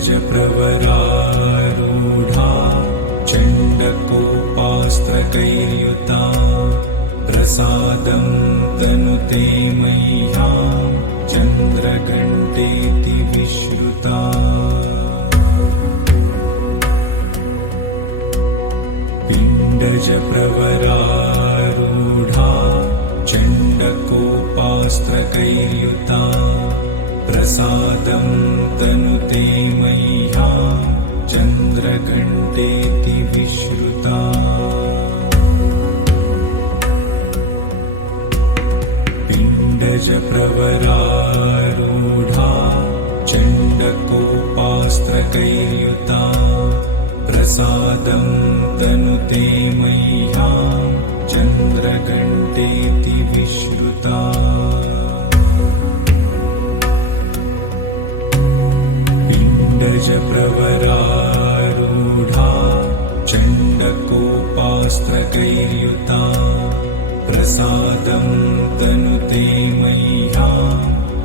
प्रवरारूढा चण्डकोपास्त्रकैर्युता प्रसादं तनुते मह्यं चन्द्रघण्टेति विश्रुता प्रवरारूढा चण्डकोपास्त्रकैर्युता प्रसादं तनुते मह्यं चन्द्रघण्टेति विश्रुता प्रवरारूढा चण्डकोपास्त्रकैर्युता प्रसादं तनुते मह्यं चन्द्रघण्टेति विश्रुता प्रवरारूढा चण्डकोपास्त्रकैर्युता प्रसादं तनुते मह्यं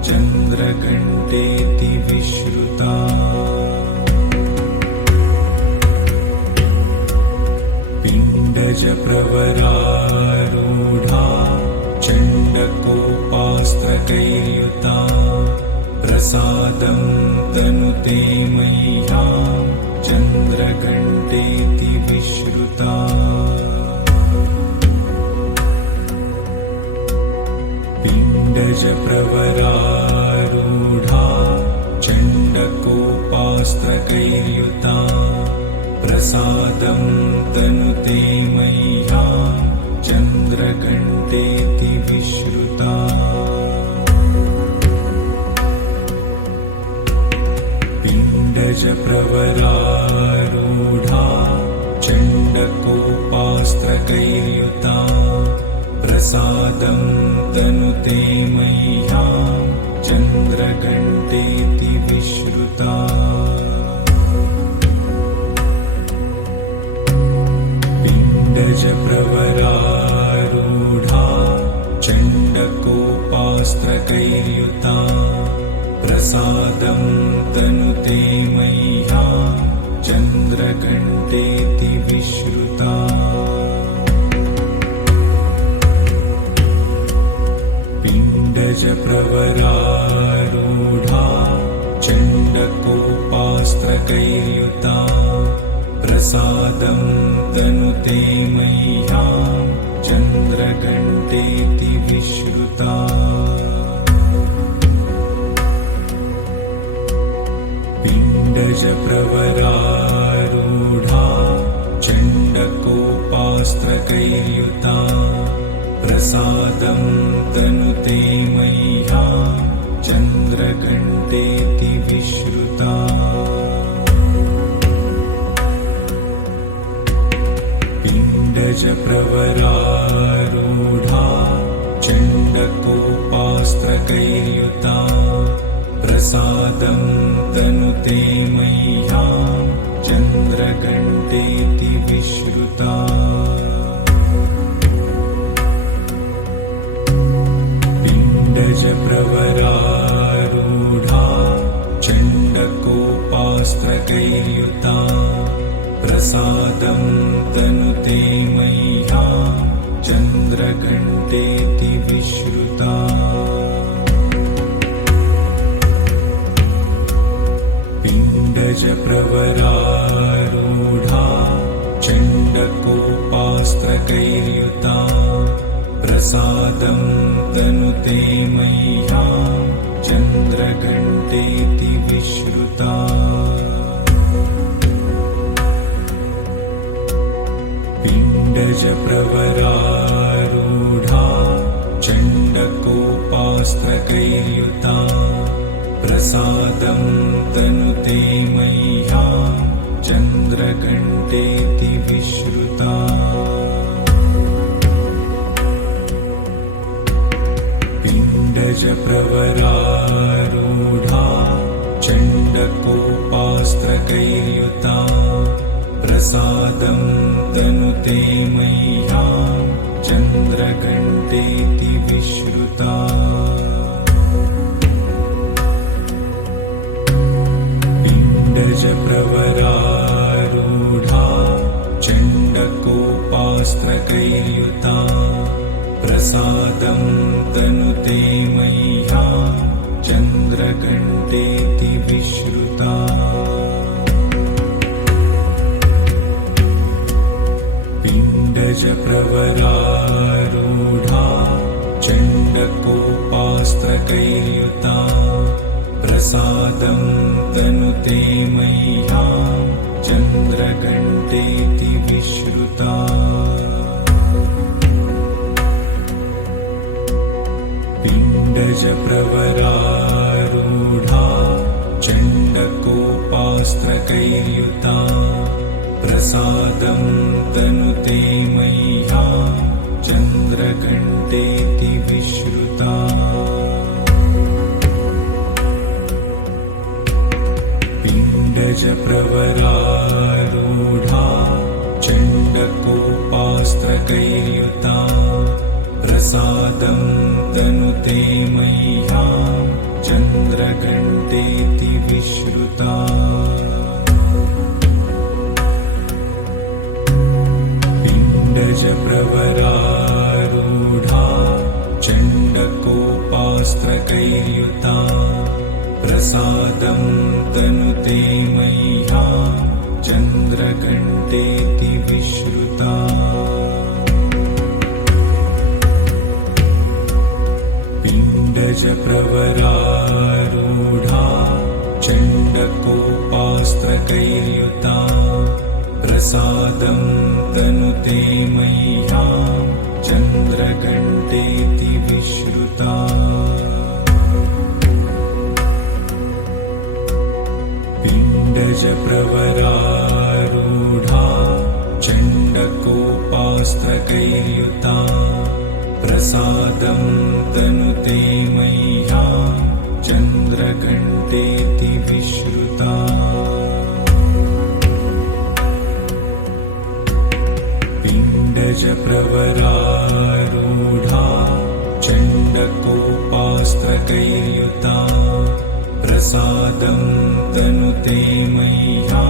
चन्द्रघण्टेति विश्रुता प्रवरारूढा चण्डकोपास्त्रकैर्युता प्रसादं तनुते मह्यं चन्द्रघण्टेति विश्रुता प्रवरारूढा चण्डकोपास्त्रकैर्युता प्रसादं तनुते मह्यं चन्द्रघण्टेति विश्रुता प्रवरारूढा चण्डकोपास्त्रकैर्युता प्रसादं तनुते मह्यं चन्द्रघण्टेति विश्रुता प्रवरारूढा चण्डकोपास्त्रकैर्युता प्रसादं तनुते मह्यं चन्द्रघण्टेति विश्रुता प्रवरारूढा चण्डकोपास्त्रकैर्युता प्रसादं तनुते मह्यं चन्द्रघण्टेति विश्रुता प्रवरारूढा चण्डकोपास्त्रकैर्युता प्रसादं तनुते मह्यं चन्द्रघण्टेति विश्रुता प्रवरारूढा चण्डकोपास्त्रकैर्युता प्रसादं तनुते मह्यं चन्द्रघण्टेति विश्रुता प्रवरारूढा चण्डकोपास्त्रकैर्युता प्रसादं तनुते मह्यं चन्द्रघण्टेति विश्रुता प्रवरारूढा चण्डकोपास्त्रकैर्युता प्रसादं तनुते मह्यं चन्द्रघण्टेति विश्रुता प्रवरारूढा चण्डकोपास्त्रकैर्युता प्रसादं तनुते मह्यं चन्द्रघण्टेति विश्रुता प्रवरारूढा चण्डकोपास्त्रकैर्युता प्रसादं तनुते मह्यं चन्द्रघण्टेति विश्रुता पास्त्रकैर्युता प्रसादं तनुते मह्यं चन्द्रघण्टेति विश्रुता पिण्डजप्रवरारूढा चण्डकोपास्त्रकैर्युता प्रसादं तनुते मह्यं चन्द्रघण्टेति विश्रुता पिण्डजप्रवरारूढा चण्डकोपास्त्रकैर्युता प्रसादं तनुते मह्यं चन्द्रघण्टेति विश्रुता पिण्डजप्रवरारूढा चण्डकोपास्त्रकैर्युता प्रसादं तनुते मह्यं चन्द्रघण्टेति विश्रुता पिण्डजप्रवरारूढा चण्डकोपास्त्रकैर्युता प्रसादं तनुते मह्यं चन्द्रघण्टेति विश्रुता पिण्डजप्रवरारूढा चण्डकोपास्त्रकैर्युता प्रसादं तनुते मह्यं चन्द्रघण्टेति विश्रुता पिण्डजप्रवरारूढा चण्डकोपास्त्रकैर्युता प्रसादं तनुते मह्यं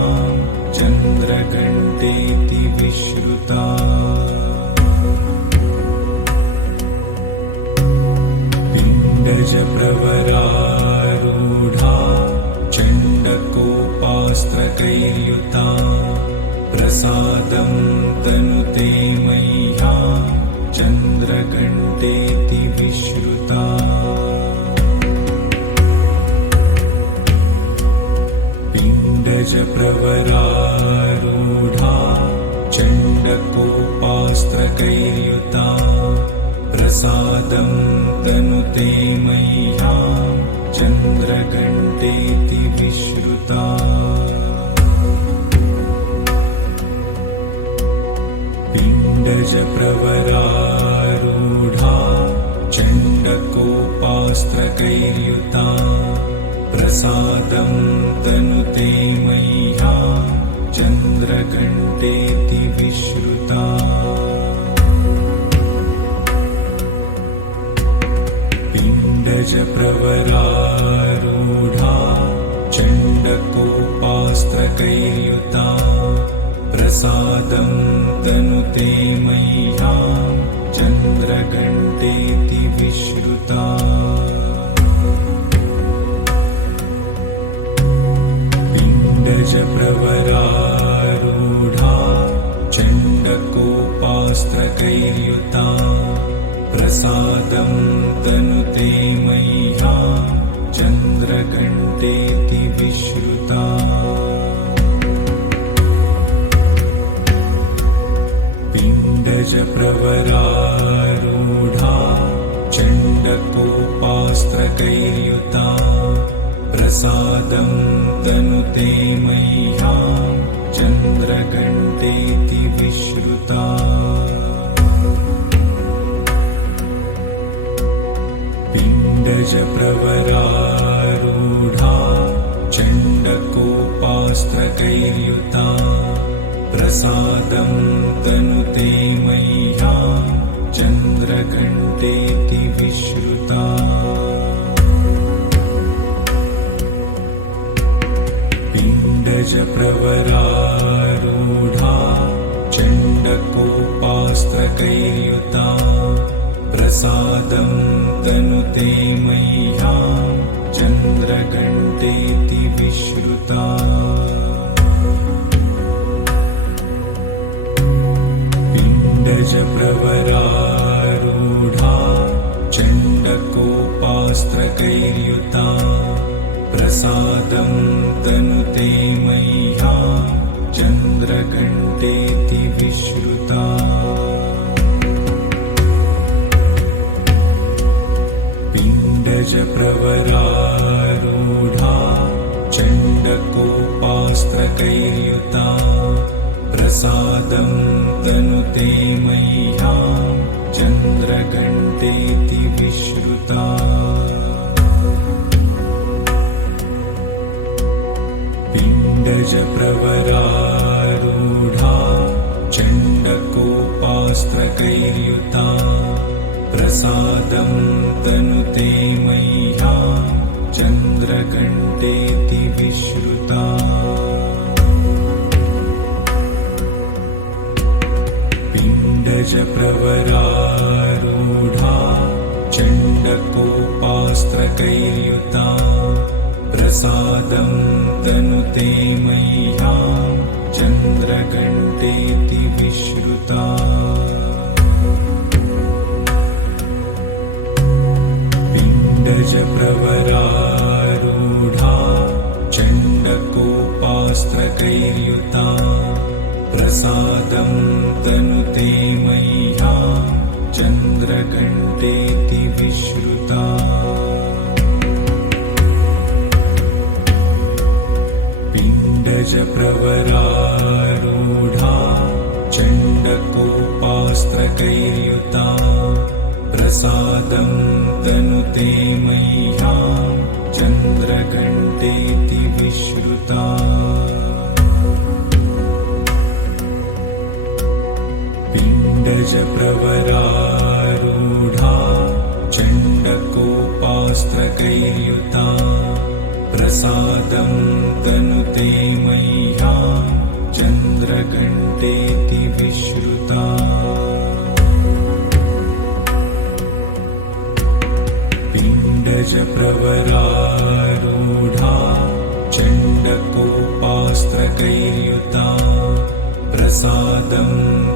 चन्द्रघण्टेति विश्रुता पिण्डजप्रवरारूढा चण्डकोपास्त्रकैर्युता प्रसादं तनुते मह्यं चन्द्रघण्टेति विश्रुता पिण्डजप्रवरारूढा चण्डकोपास्त्रकैर्युता प्रसादं तनुते मह्यं चन्द्रघण्टेति विश्रुता पिण्डजप्रवरारूढा चण्डकोपास्त्रकैर्युता प्रसादं तनुते मह्यं चन्द्रघण्टेति विश्रुता पिण्डजप्रवरारूढा चण्डकोपास्त्रकैर्युता प्रसादं तनुते मह्यं चन्द्रघण्टेति विश्रुता पिण्डजप्रवरारूढा चण्डकोपास्त्रकैर्युता प्रसादं तनुते मह्यं चन्द्रघण्टेति विश्रुता पिण्डजप्रवरारूढा चण्डकोपास्त्रकैर्युता प्रसादं तनुते मह्यं चन्द्रघण्टेति विश्रुता पिण्डजप्रवरारूढा चण्डकोपास्त्रकैर्युता प्रसादं तनुते मह्यं चन्द्रघण्टेति विश्रुता पिण्डजप्रवरारूढा चण्डकोपास्त्रकैर्युता प्रसादं तनुते मह्यं चन्द्रघण्टेति विश्रुता पिण्डजप्रवरारूढा चण्डकोपास्त्रकैर्युता वस्त्रकैर्युता प्रसादं तनुते मह्यं चन्द्रघण्टेति विश्रुता पिण्डजप्रवरारूढा चण्डकोपास्त्रकैर्युता प्रसादं तनुते मह्यं चन्द्रघण्टेति विश्रुता पिण्डजप्रवरारूढा चण्डकोपास्त्रकैर्युता प्रसादं तनुते मह्यं चन्द्रघण्टेति विश्रुता पिण्डजप्रवरारूढा चण्डकोपास्त्रकैर्युता प्रसादं तनुते मह्यं चन्द्रघण्टेति विश्रुता पिण्डजप्रवरारूढा चण्डकोपास्त्रकैर्युता प्रसादं तनुते मह्यं चन्द्रघण्टेति विश्रुता पिण्डजप्रवरारूढा चण्डकोपास्त्रकैर्युता प्रसादं तनुते मह्यं चन्द्रघण्टेति विश्रुता पिण्डजप्रवरारूढा चण्डकोपास्त्रकैर्युता प्रसादं तनुते मह्यं चन्द्रघण्टेति विश्रुता पिण्डजप्रवरारूढा चण्डकोपास्त्रकैर्युता प्रसादं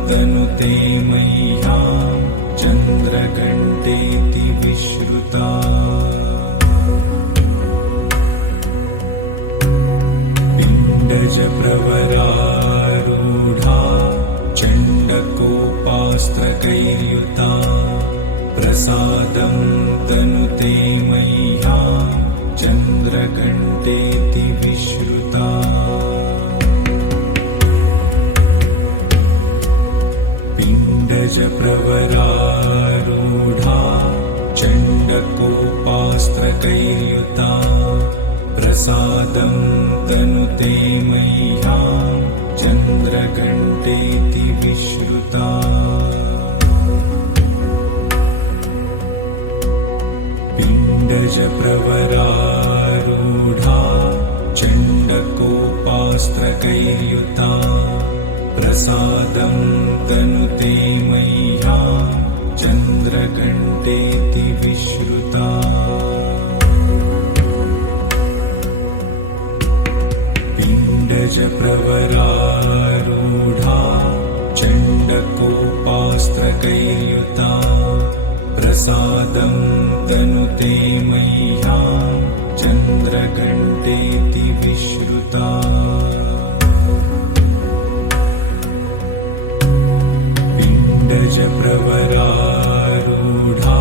तनुते मह्यं चन्द्रघण्टेति विश्रुता पिण्डजप्रवरारूढा चण्डकोपास्त्रकैर्युता प्रसादं तनुते मह्यं चन्द्रघण्टेति विश्रुता पिण्डजप्रवरारूढा चण्डकोपास्त्रकैर्युता प्रसादं तनुते मह्यं चन्द्रघण्टेति विश्रुता पिण्डजप्रवरारूढा चण्डकोपास्त्रकैर्युता प्रसादं तनुते मह्यं चन्द्रघण्टेति विश्रुता पिण्डजप्रवरारूढा चण्डकोपास्त्रकैर्युता प्रसादं तनुते मह्यं चन्द्रघण्टेति विश्रुता पिण्डजप्रवरारूढा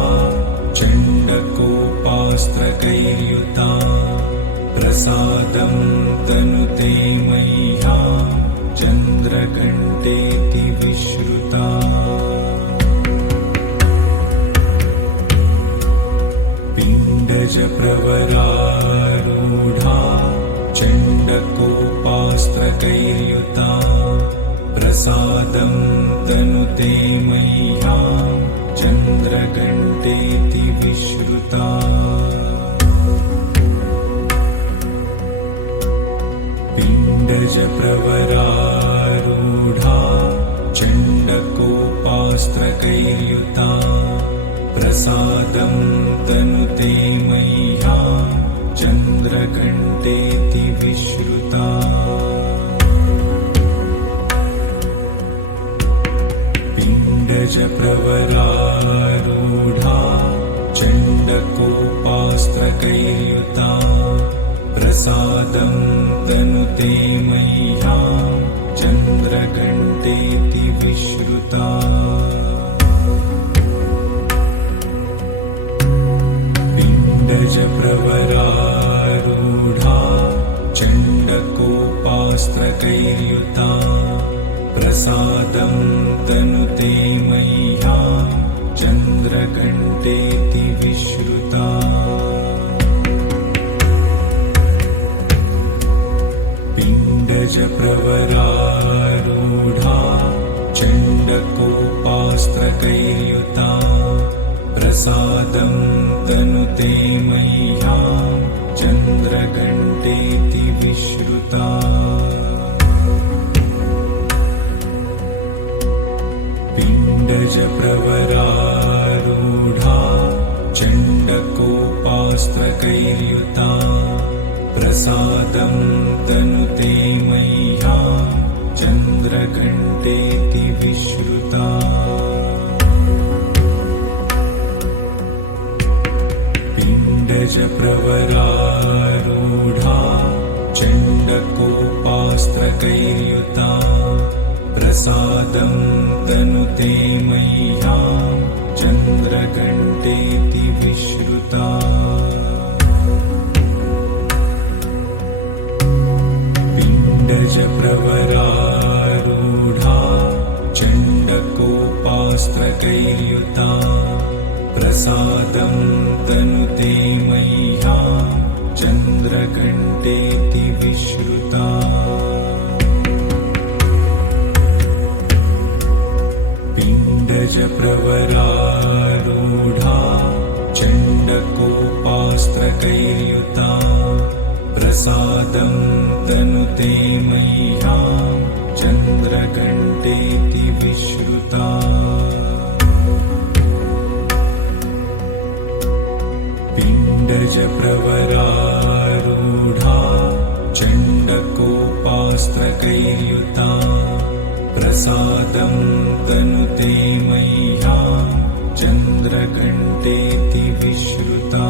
चण्डकोपास्त्रकैर्युता प्रसादं तनुते मह्यं चन्द्रघण्टेति विश्रुता पिण्डजप्रवरारूढा चण्डकोपास्त्रकैर्युता प्रसादं तनुते मह्यं चन्द्रघण्टेति विश्रुता पिण्डजप्रवरारूढा चण्डकोपास्त्रकैर्युता प्रसादं तनुते मह्यं चन्द्रघण्टेति विश्रुता पिण्डजप्रवरारूढा चण्डकोपास्त्रकैर्युता पास्त्रकैर्युता प्रसादं तनुते मह्यं चन्द्रघण्टेति विश्रुता पिण्डजप्रवरारूढा चण्डकोपास्त्रकैर्युता प्रसादं तनुते मह्यं चन्द्रघण्टेति विश्रुता पिण्डजप्रवरारूढा चण्डकोपास्त्रकैर्युता प्रसादं तनुते मह्यं चन्द्रघण्टेति विश्रुता पिण्डजप्रवरारूढा चण्डकोपास्त्रकैर्युता प्रसादं तनुते मह्यं चन्द्रघण्टेति विश्रुता पिण्डजप्रवरारूढा चण्डकोपास्त्रकैर्युता प्रसादं तनुते मह्यं चन्द्रघण्टेति विश्रुता पिण्डजप्रवरारूढा चण्डकोपास्त्रकैर्युता प्रसादं तनुते मह्यं चन्द्रघण्टेति विश्रुता पिण्डजप्रवरारूढा चण्डकोपास्त्रकैर्युता प्रसादं तनुते मह्यं चन्द्रघण्टेति विश्रुता पिण्डजप्रवरारूढा चण्डकोपास्त्रकैर्युता प्रसादं तनुते मह्यं चन्द्रघण्टेति विश्रुता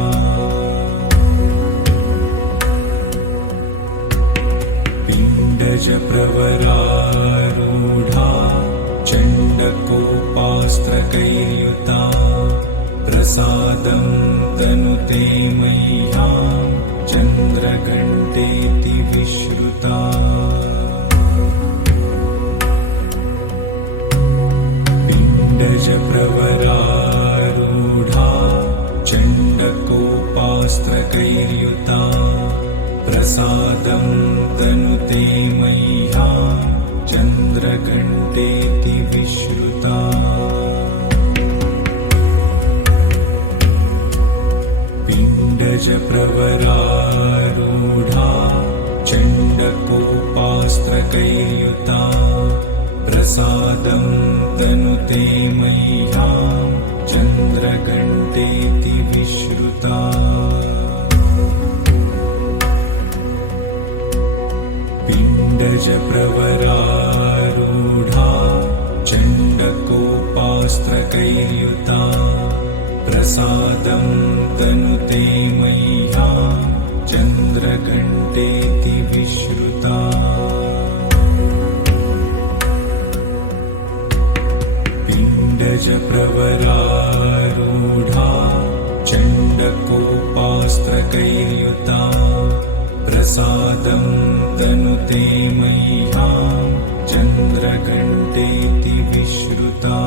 पिण्डजप्रवरारूढा चण्डकोपास्त्रकैर्युता प्रसादं तनुते मह्यं चन्द्रघण्टेति विश्रुता पिण्डजप्रवरारूढा चण्डकोपास्त्रकैर्युता प्रसादं तनुते मह्यं चन्द्रघण्टेति विश्रुता पिण्डजप्रवरारूढा चण्डकोपास्त्रकैर्युता प्रसादं तनुते मह्यं चन्द्रघण्टेति विश्रुता पिण्डजप्रवरारूढा चण्डकोपास्त्रकैर्युता प्रसादं तनुते मह्यं चन्द्रघण्टेति विश्रुता पिण्डजप्रवरारूढा चण्डकोपास्त्रकैर्युता प्रसादं तनुते मह्यं चन्द्रघण्टेति विश्रुता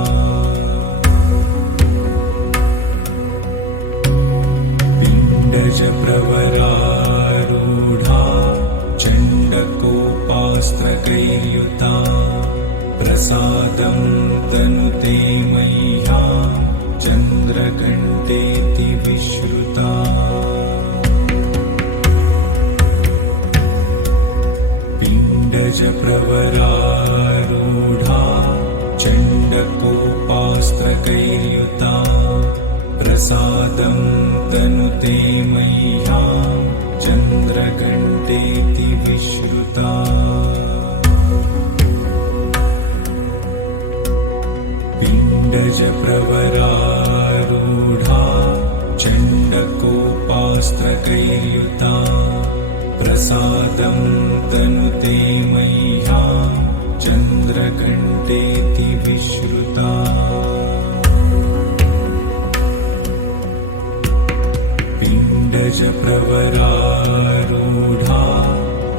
पिण्डजप्रवरारूढा चण्डकोपास्त्रकैर्युता प्रसादं तनुते मह्यं चन्द्रघण्टेति विश्रुता पिण्डजप्रवरारूढा चण्डकोपास्त्रकैर्युता प्रसादं तनुते मह्यं चन्द्रघण्टेति विश्रुता पिण्डजप्रवरारूढा चण्डकोपास्त्रकैर्युता चण्डकोपास्त्रकैर्युता प्रसादं तनुते मह्यं चन्द्रघण्टेति विश्रुता पिण्डजप्रवरारूढा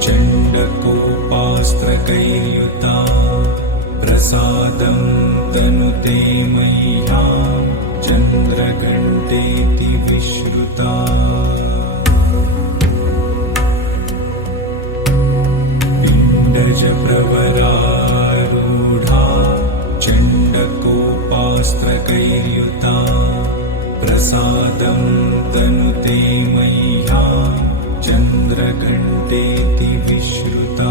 चण्डकोपास्त्रकैर्युता प्रसादं तनुते मह्यं चन्द्रघण्टेति विश्रुता पिण्डजप्रवरारूढा चण्डकोपास्त्रकैर्युता प्रसादं तनुते मह्यं चन्द्रघण्टेति विश्रुता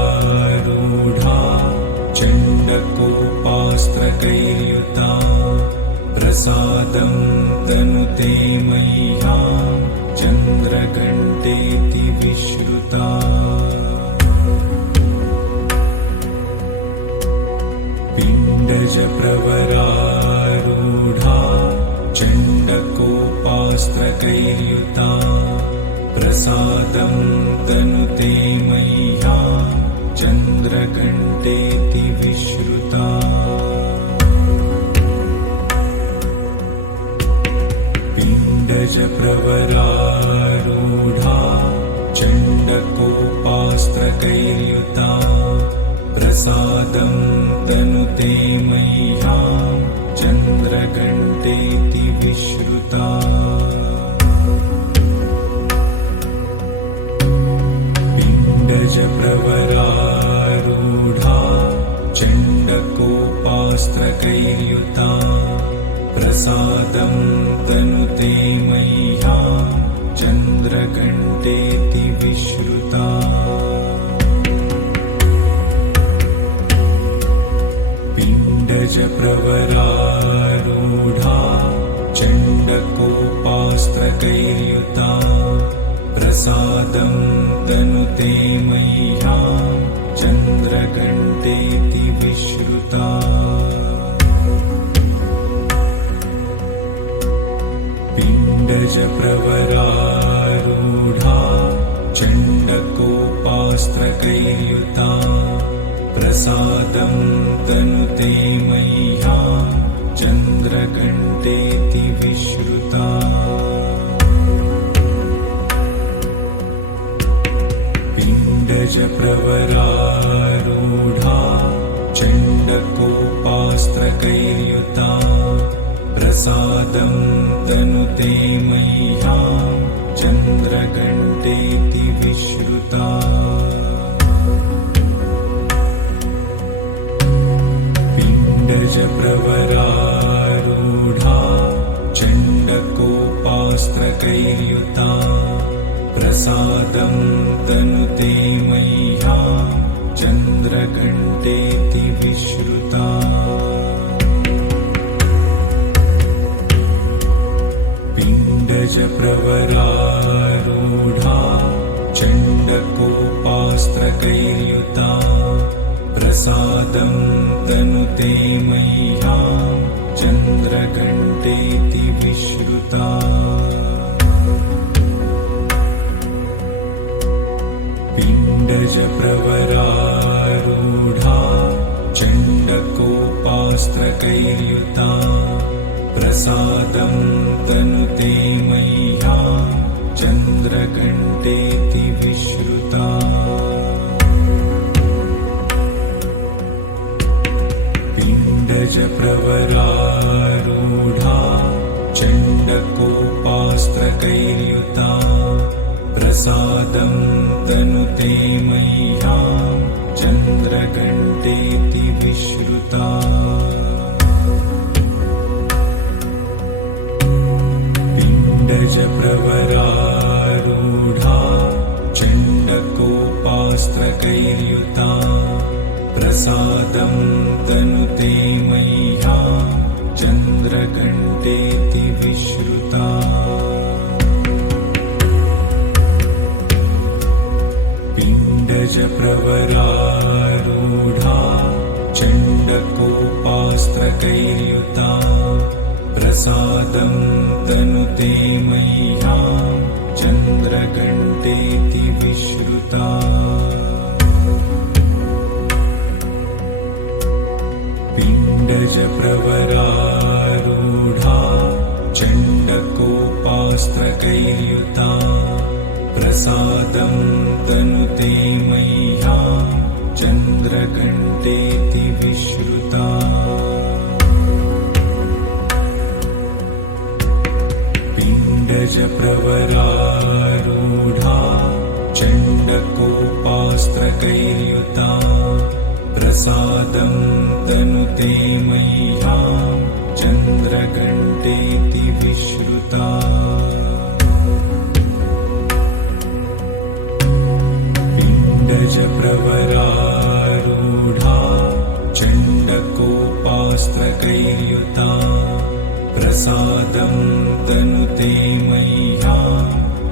पिण्डजप्रवरारूढा चण्डकोपास्त्रकैर्युता प्रसादं तनुते मह्यं चन्द्रघण्टेति विश्रुता पिण्डजप्रवरारूढा चण्डकोपास्त्रकैर्युता प्रसादं तनुते मह्यं चन्द्रघण्टेति विश्रुता पिण्डजप्रवरारूढा चण्डकोपास्त्रकैर्युता प्रसादं तनुते मह्यं चन्द्रघण्टेति विश्रुता पिण्डजप्रवरारूढा चण्डकोपास्त्रकैर्युता प्रसादं तनुते मह्यं चन्द्रघण्टेति विश्रुता पिण्डजप्रवरारूढा चण्डकोपास्त्रकैर्युता प्रसादं तनुते मह्यं चन्द्रघण्टेति विश्रुता पिण्डजप्रवरारूढा चण्डकोपास्त्रकैर्युता प्रसादं तनुते मह्यं चन्द्रघण्टेति विश्रुता पिण्डजप्रवरारूढा चण्डकोपास्त्रकैर्युता प्रसादं तनुते मह्यं चन्द्रघण्टेति विश्रुता पिण्डजप्रवरारूढा चण्डकोपास्त्रकैर्युता प्रसादं तनुते मह्यं चन्द्रघण्टेति विश्रुता पिण्डजप्रवरारूढा चण्डकोपास्त्रकैर्युता प्रसादं तनुते मह्यं चन्द्रघण्टेति विश्रुता पिण्डजप्रवरारूढा चण्डकोपास्त्रकैर्युता प्रसादं तनुते मह्यं चन्द्रघण्टेति विश्रुता पिण्डजप्रवरारूढा चण्डकोपास्त्रकैर्युता प्रसादं तनुते मह्यं चन्द्रघण्टेति विश्रुता पिण्डजप्रवरारूढा चण्डकोपास्त्रकैर्युता प्रसादं तनुते मह्यं चन्द्रघण्टेति विश्रुता पिण्डजप्रवरारूढा चण्डकोपास्त्रकैर्युता चण्डकोपास्त्रकैर्युता प्रसादं तनुते मह्यं चन्द्रघण्टेति विश्रुता पिण्डजप्रवरारूढा चण्डकोपास्त्रकैर्युता प्रसादं तनुते मह्यं चन्द्रघण्टेति विश्रुता पिण्डजप्रवरारूढा चण्डकोपास्त्रकैर्युता प्रसादं तनुते मह्यं चन्द्रघण्टेति विश्रुता पिण्डजप्रवरारूढा चण्डकोपास्त्रकैर्युता प्रसादं तनुते मह्यं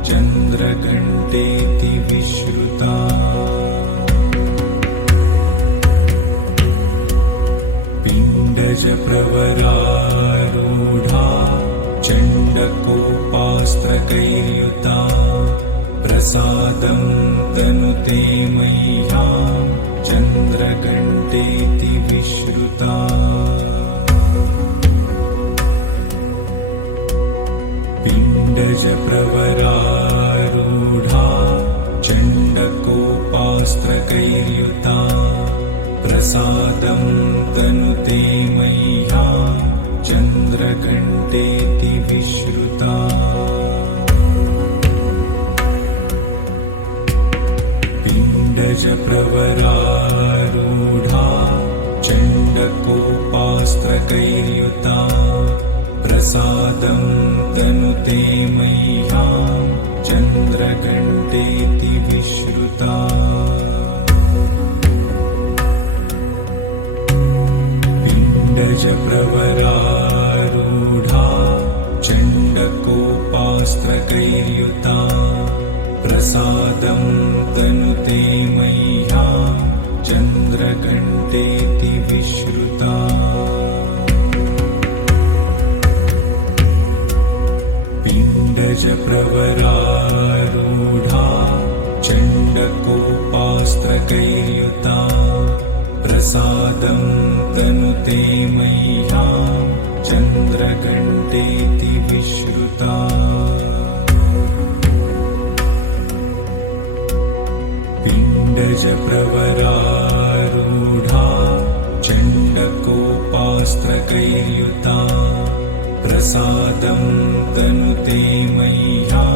चन्द्रघण्टेति विश्रुता पिण्डजप्रवरारूढा चण्डकोपास्त्रकैर्युता प्रसादं तनुते मह्यं चन्द्रघण्टेति विश्रुता पिण्डजप्रवरारूढा चण्डकोपास्त्रकैर्युता प्रसादं तनुते मह्यं चन्द्रघण्टेति विश्रुता पिण्डजप्रवरारूढा चण्डकोपास्त्रकैर्युता प्रसादं तनुते मह्यं चन्द्रघण्टेति विश्रुता पिण्डजप्रवरारूढा चण्डकोपास्त्रकैर्युता प्रसादं तनुते मह्यं चन्द्रघण्टेति विश्रुता पिण्डजप्रवरारूढा चण्डकोपास्त्रकैर्युता प्रसादं तनुते मह्यं चन्द्रघण्टेति विश्रुता पिण्डजप्रवरारूढा चण्डकोपास्त्रकैर्युता प्रसादं तनुते मह्यं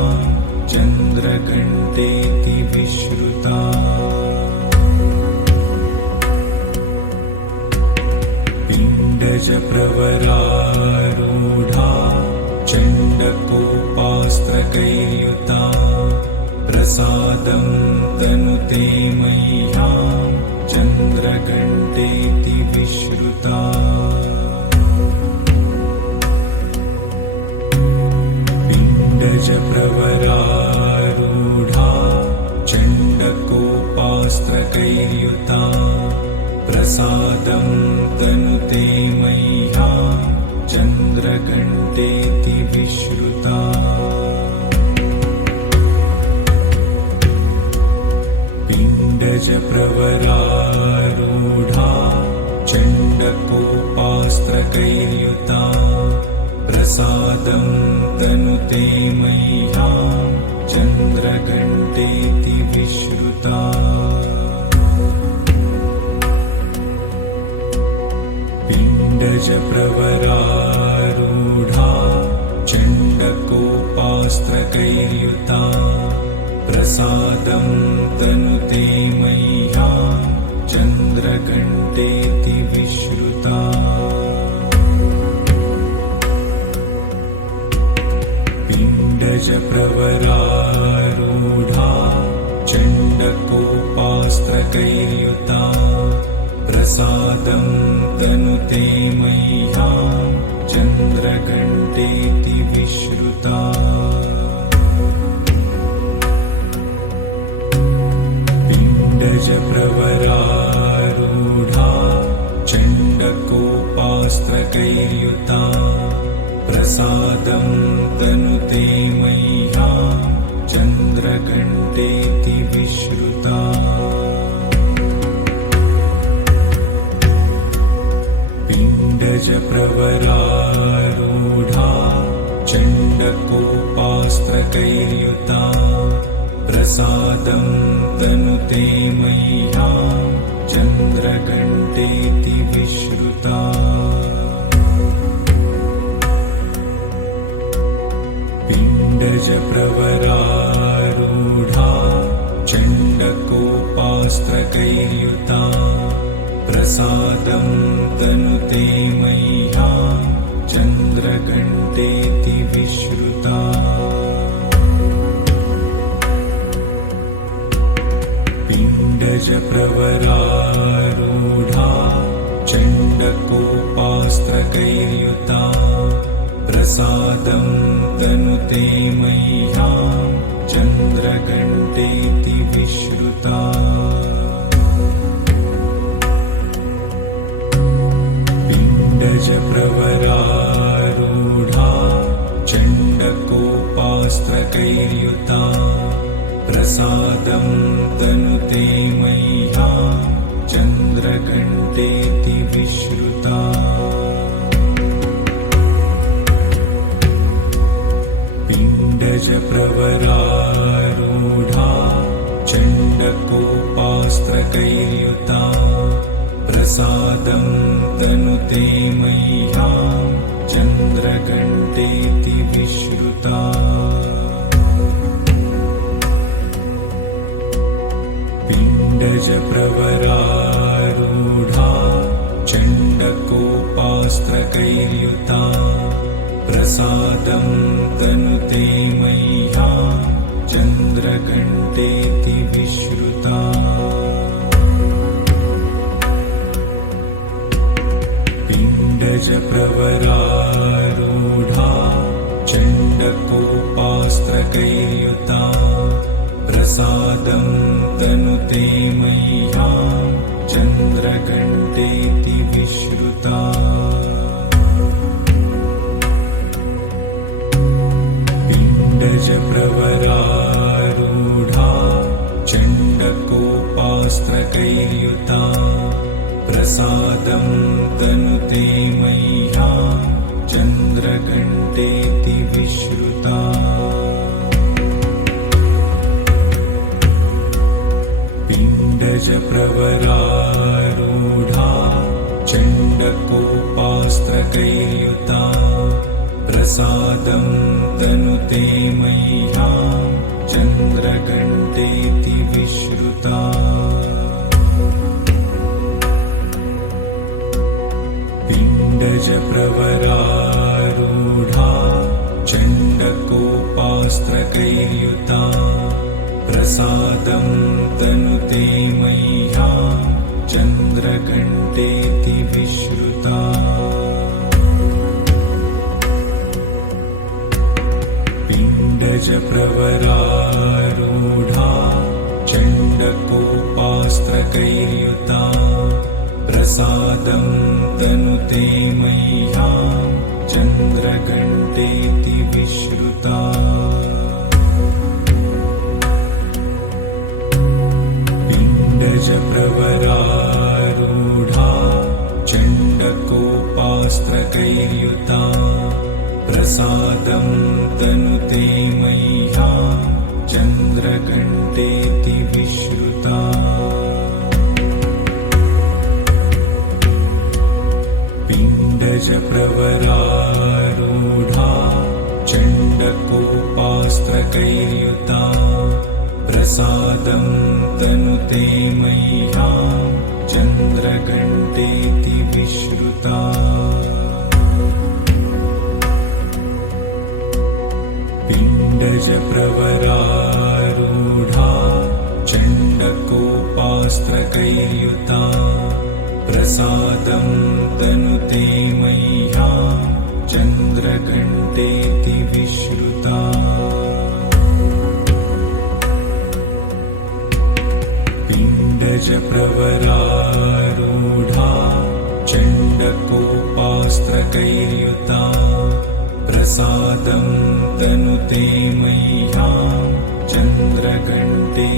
चन्द्रघण्टेति विश्रुता पिण्डजप्रवरारूढा चण्डकोपास्त्रकैर्युता प्रसादं तनुते मह्यं चन्द्रघण्टेति विश्रुता पिण्डजप्रवरारूढा चण्डकोपास्त्रकैर्युता प्रसादं तनुते मह्यं चन्द्रघण्टेति विश्रुता पिण्डजप्रवरारूढा चण्डकोपास्त्रकैर्युता प्रसादं तनुते मह्यं चन्द्रघण्टेति विश्रुता पिण्डजप्रवरारूढा चण्डकोपास्त्रकैर्युता प्रसादं तनुते मह्यं चन्द्रघण्टेति विश्रुता पिण्डजप्रवरारूढा चण्डकोपास्त्रकैर्युता प्रसादं तनुते मह्यं चन्द्रघण्टेति विश्रुता पिण्डजप्रवरारूढा चण्डकोपास्त्रकैर्युता पिण्डजप्रवरारूढा प्रसादं तनुते मह्यं चन्द्रघण्टेति विश्रुता पिण्डजप्रवरारूढा चण्डकोपास्त्रकैर्युता प्रसादं तनुते मह्यं चन्द्रघण्टेति विश्रुता पिण्डजप्रवरारूढा चण्डकोपास्त्रकैर्युता प्रसादं तनुते मह्यं चन्द्रघण्टेति विश्रुता पिण्डजप्रवरारूढा चण्डकोपास्त्रकैर्युता प्रसादं तनुते मह्यं चन्द्रघण्टेति विश्रुता पिण्डजप्रवरारूढा चण्डकोपास्त्रकैर्युता प्रसादं तनुते मह्यं चन्द्रघण्टेति विश्रुता पिण्डजप्रवरारूढा चण्डकोपास्त्रकैर्युता प्रसादं तनुते मह्यं चन्द्रघण्टेति विश्रुता पिण्डजप्रवरारूढा चण्डकोपास्त्रकैर्युता प्रसादं तनुते मह्यं चन्द्रघण्टेति विश्रुता पिण्डजप्रवरारूढा चण्डकोपास्त्रकैर्युता प्रसादं तनुते मह्यं चन्द्रघण्टेति विश्रुता पिण्डजप्रवरारूढा चण्डकोपास्त्रकैर्युता प्रसादं तनुते मह्यं चन्द्रघण्टेति विश्रुता पिण्डजप्रवरारूढा चण्डकोपास्त्रकैर्युता प्रसादं तनुते मह्यं चन्द्रघण्टेति विश्रुता पिण्डजप्रवरारूढा चण्डकोपास्त्रकैर्युता प्रसादं तनुते मह्यं चन्द्रघण्टेति विश्रुता पिण्डजप्रवरारूढा चण्डकोपास्त्रकैर्युता प्रसादं तनुते मह्यं चन्द्रघण्टेति विश्रुता पिण्डजप्रवरारूढा चण्डकोपास्त्रकैर्युता प्रसादं तनुते मह्यं चन्द्रघण्टेति विश्रुता पिण्डजप्रवरारूढा चण्डकोपास्त्रकैर्युता प्रसादं तनुते मह्यं चन्द्रघण्टेति विश्रुता पिण्डजप्रवरारूढा चण्डकोपास्त्रकैर्युता प्रसादं तनुते मह्यं चन्द्रघण्टेति विश्रुता पिण्डजप्रवरारूढा चण्डकोपास्त्रकैर्युता वस्त्रकैर्युता प्रसादं तनुते मह्यां चन्द्रघण्टे